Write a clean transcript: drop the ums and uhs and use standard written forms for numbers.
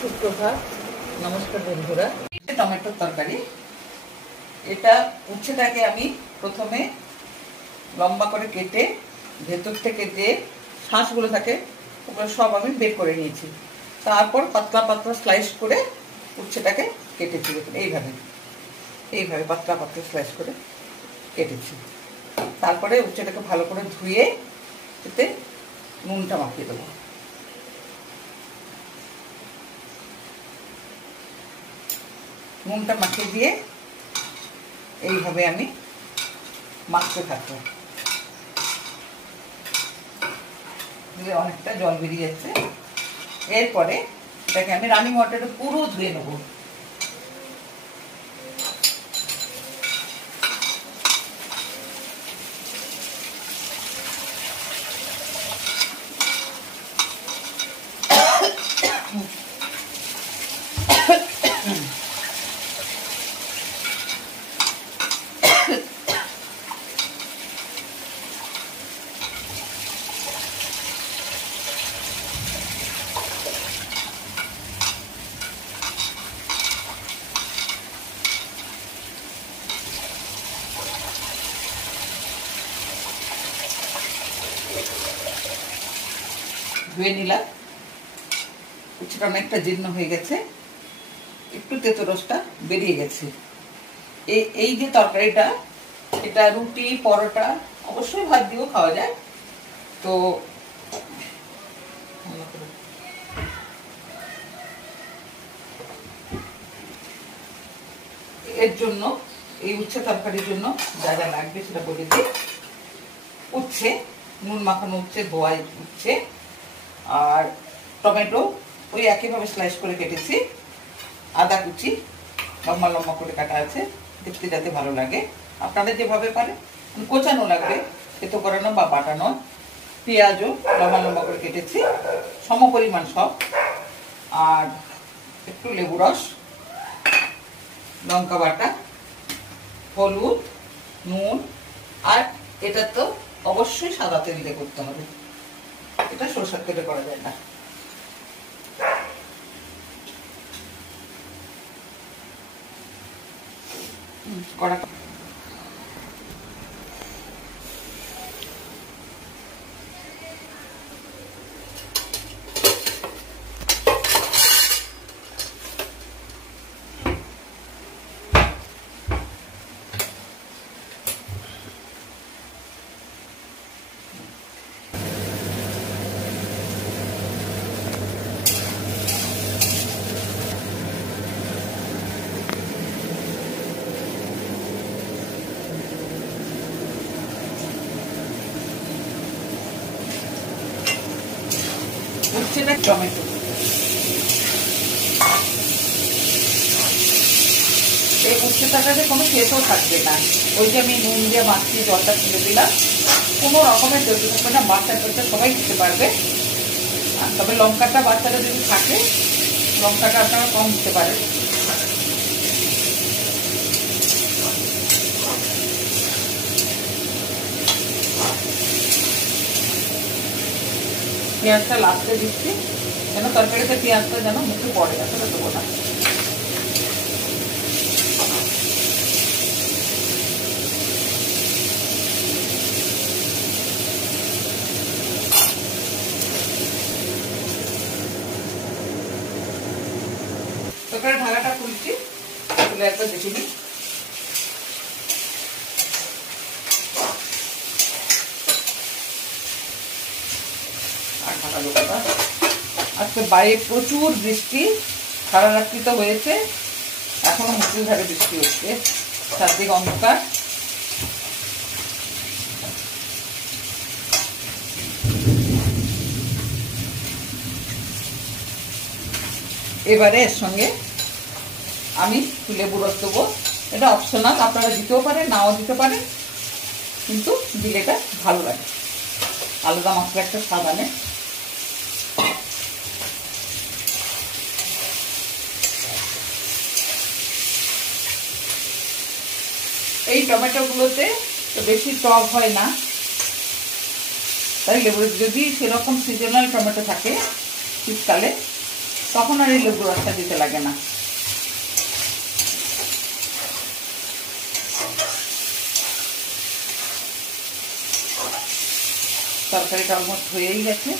সুপ্রভাত, নমস্কার বন্ধুরা। টমেটোর তরকারি। এটা উচ্ছেটাকে আমি প্রথমে লম্বা করে কেটে ভেতর থেকে যে শাঁসগুলো থাকে ওগুলো সব আমি বের করে নিয়েছি। তারপর পাতলা পাতলা স্লাইস করে উচ্ছেটাকে কেটেছি। দেখুন এইভাবে এইভাবে পাতলা পাতলা স্লাইস করে কেটেছি। তারপরে উচ্ছেটাকে ভালো করে ধুয়ে এতে নুনটা মাখিয়ে দেবো। নুনটা মাখিয়ে দিয়ে এইভাবে আমি মাখতে থাকবো। অনেকটা জল বেরিয়ে যাচ্ছে। এরপরে এটাকে আমি রানিং ওয়াটারে পুরো ধুয়ে নেবো। ধুয়ে নিলাম। উচ্ছেটা অনেকটা জীর্ণ হয়ে গেছে, একটু তেতো রসটা বেরিয়ে গেছে। এই যে তরকারিটা, এটা রুটি পরোটা অবশ্যই ভাত দিয়েও খাওয়া যায়। তো এর জন্য এই উচ্ছে তরকারির জন্য যা যা লাগবে সেটা বলে দিই। উচ্ছে, নুন মাখানো উচ্ছে, বোয়াই উচ্ছে, আর টমেটো ওই একইভাবে স্লাইস করে কেটেছি। আদা কুচি লম্বা লম্বা করে কাটা আছে, দেখতে যাতে ভালো লাগে। আপনারা যেভাবে পারেন, কোচানো লাগবে, তেতো করানো বা বাটানো। পেঁয়াজও লম্বা লম্বা করে কেটেছি, সমপরিমাণ সব। আর একটু লেবু রস, লঙ্কা বাটা, হলুদ, নুন। আর এটা তো অবশ্যই সাদা তেল দিয়ে করতে হবে, এটা সরষের তেলে করা যায় না। কড়া উচ্ছেটা টমেটো এই উচ্ছেটাতে কোনো তেতো থাকবে না। ওই যে আমি নুন দিয়ে মাখিয়ে জলটা তুলে দিলাম, কোনো রকমের তেতো থাকবে না। বাচ্চা টাচ্চা সবাই খেতে পারবে। তবে লঙ্কাটা বাচ্চাটা যদি থাকে, লঙ্কাটা আপনারা কম দিতে পারেন। পেঁয়াজটা লাস্টে দিচ্ছি, যেন তরকারিতে পেঁয়াজটা যেন মুখে পড়ে, আসলে দেবো না। তরকারি ঢাকাটা খুলছি, খুলে একবার দেখে নিই। আর ঢাকা দেবো। আজকে বাইরে প্রচুর বৃষ্টি, সারা রাত্রি তো হয়েছে, এখনো মুষলধারে বৃষ্টি হচ্ছে, চারদিকে অন্ধকার। এবারে এর সঙ্গে আমি লেবু রস দেবো। এটা অপশনাল, আপনারা দিতেও পারেন, নাও দিতে পারেন, কিন্তু দিলে এটা ভালো লাগে, আলাদা মাত্র একটা স্বাদ আনে। এই টমেটোগুলোতে বেশি টক হয় না, তাই লেবু যদি সেরকম সিজনাল টমেটো থাকে শীতকালে তখন আর এই লেবু রসটা দিতে লাগে না। তরকারিটা অলমোস্ট হয়েই গেছে।